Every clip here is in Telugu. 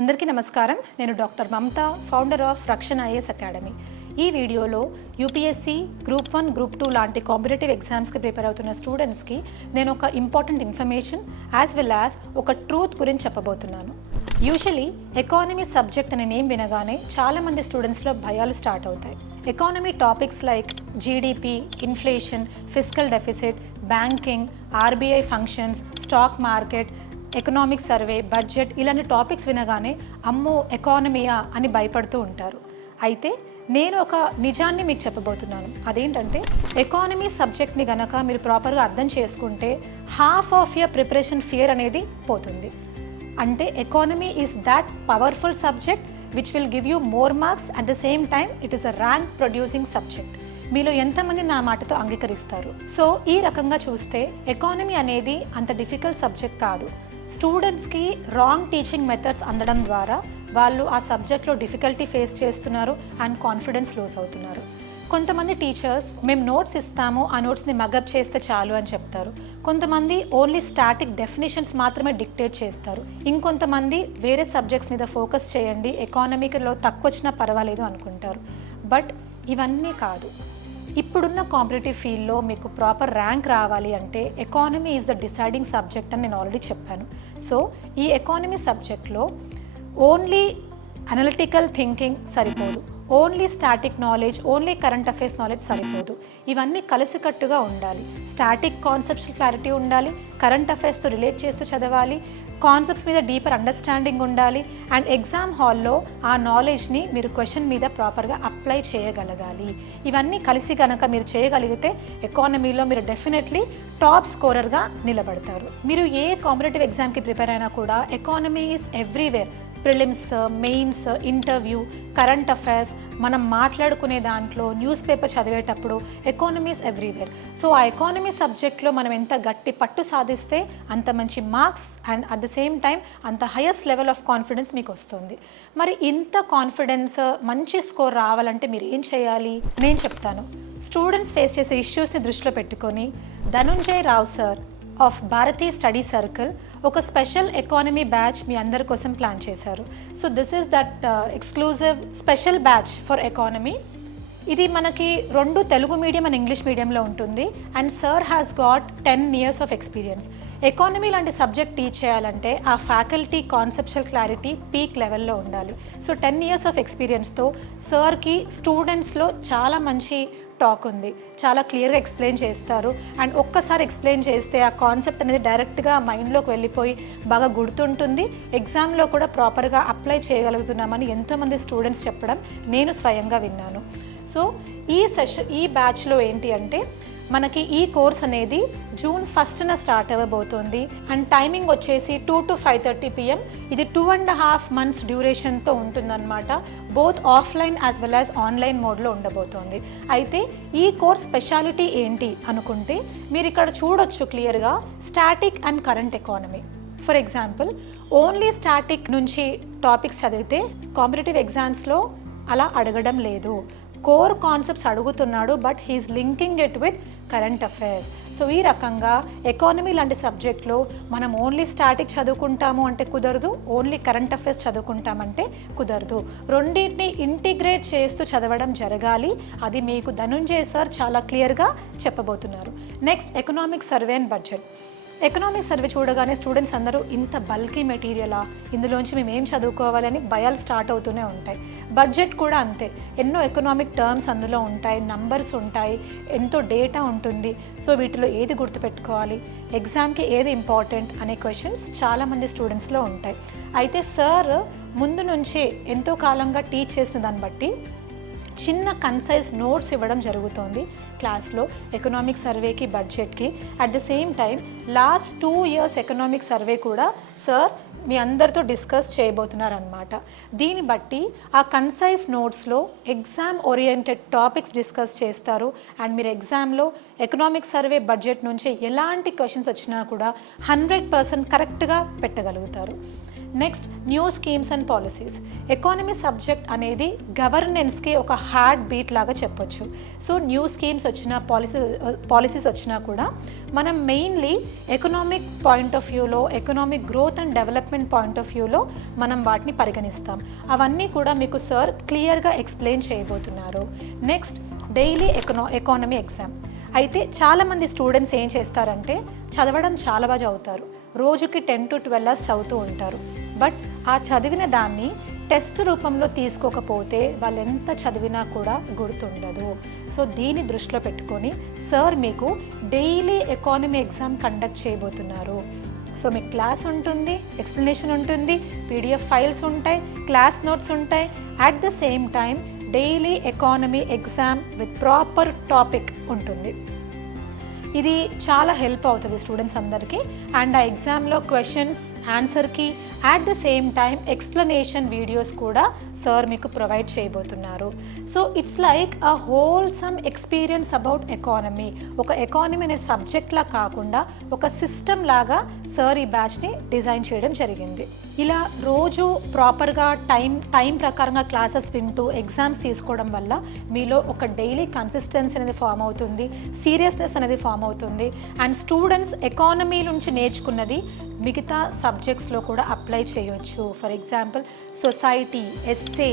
అందరికీ నమస్కారం. నేను డాక్టర్ మమత, ఫౌండర్ ఆఫ్ రక్షణ ఐఏఎస్ అకాడమీ. ఈ వీడియోలో యూపీఎస్సీ గ్రూప్ 1, గ్రూప్ 2 లాంటి కాంపిటేటివ్ ఎగ్జామ్స్కి ప్రిపేర్ అవుతున్న స్టూడెంట్స్కి నేను ఒక important information as well as ఒక ట్రూత్ గురించి చెప్పబోతున్నాను. యూజువలీ ఎకానమీ సబ్జెక్ట్ అనే నేమ్ వినగానే చాలామంది స్టూడెంట్స్లో భయాలు స్టార్ట్ అవుతాయి. Economy topics like GDP, inflation, fiscal deficit, banking, RBI functions, stock market, economic survey, budget ఇలాంటి టాపిక్స్ వినగానే అమ్మో ఎకానమీయా అని భయపడుతూ ఉంటారు. అయితే నేను ఒక నిజాన్ని మీకు చెప్పబోతున్నాను. అదేంటంటే ఎకానమీ సబ్జెక్ట్ని గనక మీరు ప్రాపర్గా అర్థం చేసుకుంటే half of your preparation fear అనేది పోతుంది. అంటే economy is that powerful subject which will give you more marks. At the same time it is a rank producing subject. మీలో ఎంతమంది నా మాటతో అంగీకరిస్తారు? సో ఈ రకంగా చూస్తే ఎకానమీ అనేది అంత డిఫికల్ట్ సబ్జెక్ట్ కాదు. స్టూడెంట్స్కి రాంగ్ టీచింగ్ మెథడ్స్ అందడం ద్వారా వాళ్ళు ఆ సబ్జెక్ట్లో డిఫికల్టీ ఫేస్ చేస్తున్నారు అండ్ కాన్ఫిడెన్స్ లూజ్ అవుతున్నారు. కొంతమంది టీచర్స్ మేము నోట్స్ ఇస్తాము, ఆ నోట్స్ని మగప్ చేస్తే చాలు అని చెప్తారు. కొంతమంది ఓన్లీ స్టాటిక్ డెఫినేషన్స్ మాత్రమే డిక్టేట్ చేస్తారు. ఇంకొంతమంది వేరే సబ్జెక్ట్స్ మీద ఫోకస్ చేయండి, ఎకానమీలో తక్కువ వచ్చినా పర్వాలేదు అనుకుంటారు. బట్ ఇవన్నీ కాదు. ఇప్పుడున్న కాంపిటేటివ్ ఫీల్డ్లో మీకు ప్రాపర్ ర్యాంక్ రావాలి అంటే economy is the deciding subject అని నేను ఆల్రెడీ చెప్పాను. సో ఈ ఎకానమీ సబ్జెక్ట్లో ఓన్లీ అనలిటికల్ థింకింగ్ సరిపోదు, only static knowledge, only current affairs knowledge సరిపోదు. ఇవన్నీ కలిసికట్టుగా ఉండాలి. స్టాటిక్ కాన్సెప్ట్స్ క్లారిటీ ఉండాలి, కరెంట్ అఫైర్స్తో రిలేట్ చేస్తూ చదవాలి, కాన్సెప్ట్స్ మీద డీపర్ అండర్స్టాండింగ్ ఉండాలి, అండ్ ఎగ్జామ్ హాల్లో ఆ నాలెడ్జ్ని మీరు క్వశ్చన్ మీద ప్రాపర్గా అప్లై చేయగలగాలి. ఇవన్నీ కలిసి కనుక మీరు చేయగలిగితే ఎకానమీలో మీరు డెఫినెట్లీ టాప్ స్కోరర్గా నిలబడతారు. మీరు ఏ కాంపిటేటివ్ ఎగ్జామ్కి ప్రిపేర్ అయినా కూడా economy is everywhere. Prelims, mains, interview, current affairs, మనం మాట్లాడుకునే దాంట్లో, న్యూస్ పేపర్ చదివేటప్పుడు ఎకానమీస్ ఎవ్రీవేర్. సో ఆ ఎకానమీ సబ్జెక్ట్లో మనం ఎంత గట్టి పట్టు సాధిస్తే అంత మంచి marks and at the same time అంత హైయెస్ట్ లెవెల్ ఆఫ్ కాన్ఫిడెన్స్ మీకు వస్తుంది. మరి ఇంత కాన్ఫిడెన్స్, మంచి స్కోర్ రావాలంటే మీరు ఏం చేయాలి? నేను చెప్తాను. స్టూడెంట్స్ ఫేస్ చేసే ఇష్యూస్ని దృష్టిలో పెట్టుకొని Dhananjay Rao sir of Bharati study circle ఒక స్పెషల్ ఎకానమీ బ్యాచ్ మీ అందరి కోసం ప్లాన్ చేశారు. So this is that exclusive special batch for economy. ఇది మనకి 2 తెలుగు మీడియం అండ్ ఇంగ్లీష్ మీడియంలో ఉంటుంది. And sir has got 10 years of experience. Economy లాంటి సబ్జెక్ట్ టీచ్ చేయాలంటే ఆ ఫ్యాకల్టీ కాన్సెప్చువల్ క్లారిటీ పీక్ లెవెల్లో ఉండాలి. సో 10 years ఆఫ్ ఎక్స్పీరియన్స్తో సార్కి స్టూడెంట్స్లో చాలా మంచి టాక్ ఉంది, చాలా క్లియర్గా ఎక్స్ప్లెయిన్ చేస్తారు. అండ్ ఒక్కసారి ఎక్స్ప్లెయిన్ చేస్తే ఆ కాన్సెప్ట్ అనేది డైరెక్ట్గా మైండ్లోకి వెళ్ళిపోయి బాగా గుర్తుంటుంది. ఎగ్జామ్లో కూడా ప్రాపర్గా అప్లై చేయగలుగుతున్నామని ఎంతోమంది స్టూడెంట్స్ చెప్పడం నేను స్వయంగా విన్నాను. సో ఈ బ్యాచ్లో ఏంటి అంటే మనకి ఈ కోర్స్ అనేది June 1st స్టార్ట్ అవ్వబోతోంది. అండ్ టైమింగ్ వచ్చేసి 2 to 5:30 PM. ఇది 2.5 months డ్యూరేషన్తో ఉంటుందన్నమాట. Both offline as well as online మోడ్లో ఉండబోతోంది. అయితే ఈ కోర్స్ స్పెషాలిటీ ఏంటి అనుకుంటే మీరు ఇక్కడ చూడొచ్చు క్లియర్గా static and current economy. For example only static నుంచి టాపిక్స్ చదివితే కాంపిటేటివ్ ఎగ్జామ్స్లో అలా అడగడం లేదు. కోర్ కాన్సెప్ట్స్ అడుగుతున్నాడు, but he's linking it with current affairs. So ఈ రకంగా ఎకానమీ లాంటి సబ్జెక్ట్లో మనం ఓన్లీ స్టాటిక్ చదువుకుంటాము అంటే కుదరదు, ఓన్లీ కరెంట్ అఫైర్స్ చదువుకుంటామంటే కుదరదు. రెండింటిని ఇంటిగ్రేట్ చేస్తూ చదవడం జరగాలి. అది మీకు ధనుంజయ్ సార్ చాలా క్లియర్గా చెప్పబోతున్నారు. Next economic survey and budget. Economic survey చూడగానే స్టూడెంట్స్ అందరూ ఇంత బల్కీ మెటీరియలా, ఇందులోంచి మేము ఏం చదువుకోవాలని భయాలు స్టార్ట్ అవుతూనే ఉంటాయి. బడ్జెట్ కూడా అంతే. ఎన్నో ఎకనామిక్ టర్మ్స్ అందులో ఉంటాయి, నంబర్స్ ఉంటాయి, ఎంతో డేటా ఉంటుంది. సో వీటిలో ఏది గుర్తుపెట్టుకోవాలి, ఎగ్జామ్కి ఏది ఇంపార్టెంట్ అనే క్వశ్చన్స్ చాలామంది స్టూడెంట్స్లో ఉంటాయి. అయితే సార్ ముందు నుంచి ఎంతో కాలంగా టీచ్ చేసిన దాన్ని బట్టి చిన్న కన్సైజ్ నోట్స్ ఇవ్వడం జరుగుతోంది క్లాస్లో ఎకనామిక్ సర్వేకి, బడ్జెట్కి. At the same time last 2 years economic survey కూడా సార్ మీ అందరితో డిస్కస్ చేయబోతున్నారనమాట. దీన్ని బట్టి ఆ కన్సైజ్ నోట్స్లో ఎగ్జామ్ ఓరియంటెడ్ టాపిక్స్ డిస్కస్ చేస్తారు. అండ్ మీరు ఎగ్జామ్లో ఎకనామిక్ సర్వే, బడ్జెట్ నుంచి ఎలాంటి క్వశ్చన్స్ వచ్చినా కూడా 100% కరెక్ట్గా పెట్టగలుగుతారు. Next new schemes and policies. Economy subject అనేది గవర్నెన్స్కి ఒక హార్ట్ బీట్ లాగా చెప్పొచ్చు. సో న్యూ స్కీమ్స్ వచ్చినా పాలసీస్ వచ్చినా కూడా మనం మెయిన్లీ ఎకనామిక్ పాయింట్ ఆఫ్ వ్యూలో, economic growth and development point of వ్యూలో మనం వాటిని పరిగణిస్తాం. అవన్నీ కూడా మీకు సార్ క్లియర్గా ఎక్స్ప్లెయిన్ చేయబోతున్నారు. Next daily economy exam. అయితే చాలామంది స్టూడెంట్స్ ఏం చేస్తారంటే చదవడం చాలా బాగా చదువుతారు, రోజుకి 10 to 12 hours చదువుతూ ఉంటారు. బట్ ఆ చదివిన దాన్ని టెస్ట్ రూపంలో తీసుకోకపోతే వాళ్ళు ఎంత చదివినా కూడా గుర్తుండదు. సో దీన్ని దృష్టిలో పెట్టుకొని సార్ మీకు డైలీ ఎకానమీ ఎగ్జామ్ కండక్ట్ చేయబోతున్నారు. సో మీకు క్లాస్ ఉంటుంది, ఎక్స్ప్లెనేషన్ ఉంటుంది, పీడిఎఫ్ ఫైల్స్ ఉంటాయి, క్లాస్ నోట్స్ ఉంటాయి. At the same time daily economy exam with proper topic ఉంటుంది. ఇది చాలా హెల్ప్ అవుతుంది స్టూడెంట్స్ అందరికీ. అండ్ ఆ ఎగ్జామ్లో క్వశ్చన్స్ ఆన్సర్కి at the same time explanation videos కూడా సార్ మీకు ప్రొవైడ్ చేయబోతున్నారు. So it's like a wholesome experience about economy. ఒక ఎకానమీ అనే సబ్జెక్ట్లా కాకుండా ఒక సిస్టమ్ లాగా సార్ ఈ బ్యాచ్ని డిజైన్ చేయడం జరిగింది. ఇలా రోజు ప్రాపర్గా టైం ప్రకారంగా క్లాసెస్ వింటూ ఎగ్జామ్స్ తీసుకోవడం వల్ల మీలో ఒక డైలీ కన్సిస్టెన్సీ అనేది ఫామ్ అవుతుంది, సీరియస్నెస్ అనేది ఫామ్ అవుతుంది. అండ్ స్టూడెంట్స్ ఎకానమీ నుంచి నేర్చుకున్నది మిగతా సబ్జెక్ట్స్లో కూడా అప్లై చేయొచ్చు. For example society, essay,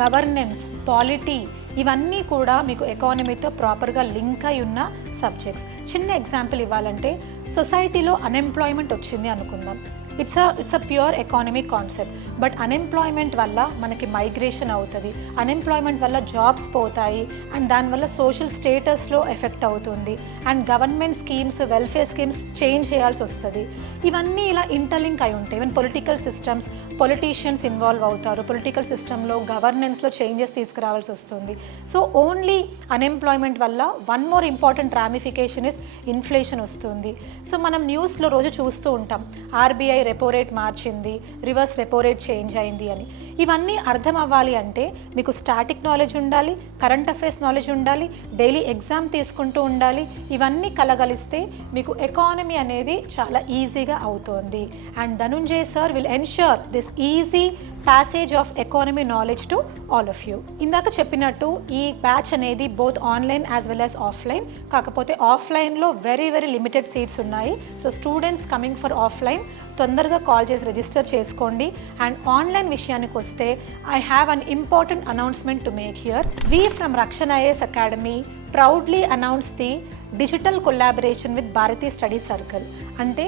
governance, polity, ఇవన్నీ కూడా మీకు ఎకానమీతో ప్రాపర్గా లింక్ అయి ఉన్న సబ్జెక్ట్స్. చిన్న ఎగ్జాంపుల్ ఇవ్వాలంటే సొసైటీలో అన్ఎంప్లాయ్మెంట్ వచ్చింది అనుకుందాం. It's a pure economic concept. But unemployment వల్ల మనకి మైగ్రేషన్ అవుతుంది, అన్ఎంప్లాయ్మెంట్ వల్ల జాబ్స్ పోతాయి, అండ్ దానివల్ల సోషల్ స్టేటస్లో ఎఫెక్ట్ అవుతుంది, and government schemes, welfare schemes change చేయాల్సి వస్తుంది. ఇవన్నీ ఇలా ఇంటర్లింక్ అయి ఉంటాయి. Even political systems, politicians involve అవుతారు, పొలిటికల్ సిస్టంలో గవర్నెన్స్లో చేంజెస్ తీసుకురావాల్సి వస్తుంది. సో ఓన్లీ అన్ఎంప్లాయ్మెంట్ వల్ల one more important ramification is inflation వస్తుంది. సో మనం న్యూస్లో రోజు చూస్తూ ఉంటాం, ఆర్బీఐ రెపో రేట్ మార్చింది, రివర్స్ రెపో రేట్ చేంజ్ అయింది అని. ఇవన్నీ అర్థం అవ్వాలి అంటే మీకు స్టాటిక్ నాలెడ్జ్ ఉండాలి, కరెంట్ అఫైర్స్ నాలెడ్జ్ ఉండాలి, డైలీ ఎగ్జామ్ తీసుకుంటూ ఉండాలి. ఇవన్నీ కలగలిస్తే మీకు ఎకానమీ అనేది చాలా ఈజీగా అవుతుంది. And Dhananjay sir will ensure this easy passage of economy knowledge to all of you. ఇందాక చెప్పినట్టు ఈ బ్యాచ్ అనేది both online as well as offline. కాకపోతే ఆఫ్లైన్లో వెరీ లిమిటెడ్ సీట్స్ ఉన్నాయి. So students coming for offline తొందరగా కాల్ చేసి రిజిస్టర్ చేసుకోండి. అండ్ ఆన్లైన్ విషయానికి వస్తే I have an important announcement to make here. We from Rakshana IAS academy proudly announce the digital collaboration with Bharati study circle. అంటే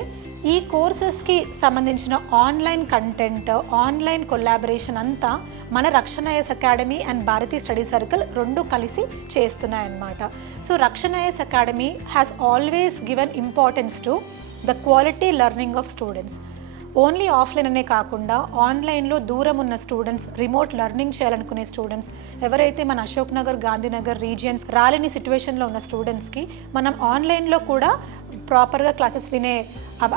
ఈ కోర్సెస్కి సంబంధించిన ఆన్లైన్ కంటెంట్, ఆన్లైన్ కొలాబరేషన్ అంతా మన Rakshana IAS academy and Bharati study circle రెండు కలిసి చేస్తున్నాయన్నమాట. So Rakshana IAS academy has always given importance to the quality learning of students. Only offline అనే కాకుండా ఆన్లైన్లో దూరం ఉన్న స్టూడెంట్స్, రిమోట్ లెర్నింగ్ చేయాలనుకునే స్టూడెంట్స్, ఎవరైతే మన అశోక్ నగర్, గాంధీనగర్ రీజియన్స్ రాలేని సిచ్యువేషన్లో ఉన్న స్టూడెంట్స్కి మనం ఆన్లైన్లో కూడా ప్రాపర్గా క్లాసెస్ వినే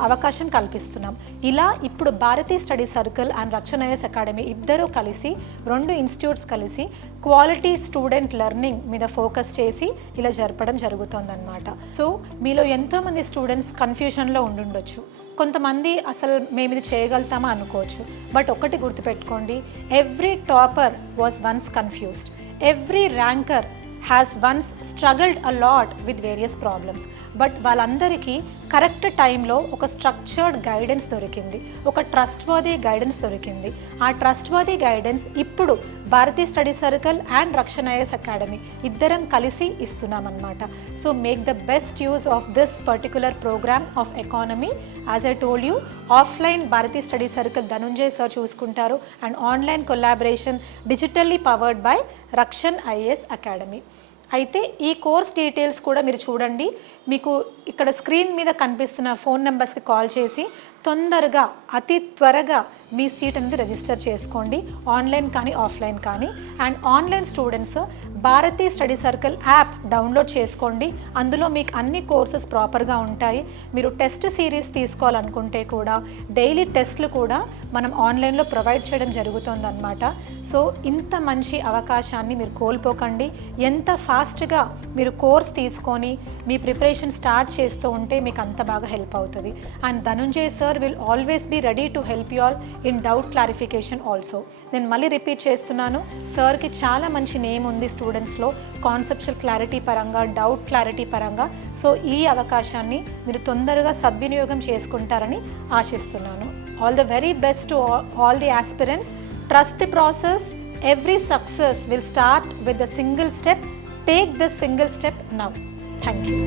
అవకాశం కల్పిస్తున్నాం. ఇలా ఇప్పుడు Bharati study circle and Rakshana IAS academy ఇద్దరూ కలిసి, రెండు ఇన్స్టిట్యూట్స్ కలిసి క్వాలిటీ స్టూడెంట్ లెర్నింగ్ మీద ఫోకస్ చేసి ఇలా జరపడం జరుగుతుందన్నమాట. సో మీలో ఎంతోమంది స్టూడెంట్స్ కన్ఫ్యూషన్లో ఉండుండొచ్చు. కొంతమంది అసలు మేము ఇది చేయగలుగుతామా అనుకోవచ్చు. బట్ ఒకటి గుర్తుపెట్టుకోండి, every topper was once confused, every ranker has once struggled a lot with various problems. But వాళ్ళందరికీ కరెక్ట్ టైంలో ఒక స్ట్రక్చర్డ్ గైడెన్స్ దొరికింది, ఒక ట్రస్ట్వర్దీ గైడెన్స్ దొరికింది. ఆ ట్రస్ట్వర్దీ గైడెన్స్ ఇప్పుడు Bharati study circle and Rakshana IAS academy ఇద్దరం కలిసి ఇస్తున్నామన్నమాట. So make the best use of this particular program of economy. As I told you, offline Bharati study circle Dhananjay sir చూసుకుంటారు, and online collaboration digitally powered by Rakshan IAS academy. అయితే ఈ కోర్స్ డీటెయిల్స్ కూడా మీరు చూడండి. మీకు ఇక్కడ స్క్రీన్ మీద కనిపిస్తున్న ఫోన్ నెంబర్స్కి కాల్ చేసి తొందరగా, అతి త్వరగా మీ సీట్ అనేది రిజిస్టర్ చేసుకోండి, ఆన్లైన్ కానీ ఆఫ్లైన్ కానీ. And online students Bharati study circle app download చేసుకోండి. అందులో మీకు అన్ని కోర్సెస్ ప్రాపర్గా ఉంటాయి. మీరు టెస్ట్ సిరీస్ తీసుకోవాలనుకుంటే కూడా డైలీ టెస్ట్లు కూడా మనం ఆన్లైన్లో ప్రొవైడ్ చేయడం జరుగుతుందన్నమాట. సో ఇంత మంచి అవకాశాన్ని మీరు కోల్పోకండి. ఎంత ఫాస్ట్గా మీరు కోర్స్ తీసుకొని మీ ప్రిపరేషన్ స్టార్ట్ చేస్తూ ఉంటే మీకు అంత బాగా హెల్ప్ అవుతుంది. And Dhananjay sir will always be ready to help you all in doubt clarification also. నేను మళ్ళీ రిపీట్ చేస్తున్నాను, సార్కి చాలా మంచి నేమ్ ఉంది స్టూడెంట్స్లో కాన్సెప్చువల్ క్లారిటీ పరంగా, డౌట్ క్లారిటీ పరంగా. సో ఈ అవకాశాన్ని మీరు తొందరగా సద్వినియోగం చేసుకుంటారని ఆశిస్తున్నాను. All the very best to all the aspirants. Trust the process. Every success will start with a single step. Take this single step now. Thank you.